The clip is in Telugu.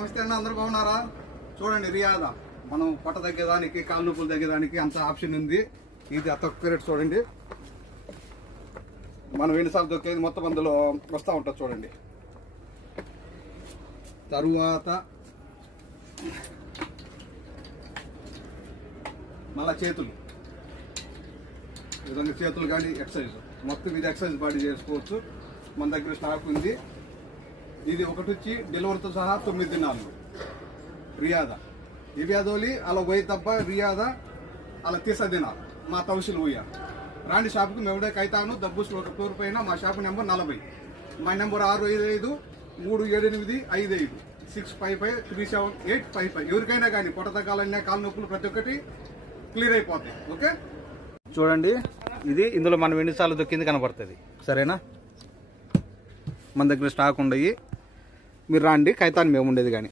నమస్తే అన్న, అందరూ బాగున్నారా? చూడండి, రియాదా మనం పొట్ట తగ్గేదానికి, కాళ్ళు నొప్పులు తగ్గేదానికి అంత ఆప్షన్ ఉంది. ఇది తక్కువ రేట్ చూడండి. మనం ఎన్నిసార్లు దొక్కేది మొత్తం అందులో వస్తూ ఉంటుంది చూడండి. తరువాత మళ్ళా చేతులు, ఈ విధంగా చేతులు కానీ ఎక్సర్సైజ్ మొత్తం ఇది ఎక్సర్సైజ్ బాడీ చేసుకోవచ్చు. మన దగ్గర స్టాక్ ఉంది. ఇది ఒకటి వచ్చి డెలివరీతో సహా 9 దినాలు రియాదా. ఇవ్యాదోలి అలా పోయి తప్ప రియాదా అలా 30 దినాలు మా తౌసిల్ పోయా. రాండి షాప్కి మేముడే కైతాను దబ్బుస్ ఒక ఫ్లోర్ పైన. మా షాప్ నెంబర్ 40. మా నెంబర్ 65537856553785. ఎవరికైనా కానీ పొట్ట తగ్గాలన్నా, కాలు నొప్పులు ప్రతి ఒక్కటి క్లియర్ అయిపోతాయి. ఓకే, చూడండి, ఇది ఇందులో మనం ఎన్నిసార్లు దొక్కింది కనబడుతుంది. సరేనా? మన దగ్గర స్టాక్ ఉండయి. మీరు రాండి, కైతాన్ మేము ఉండేది కానీ.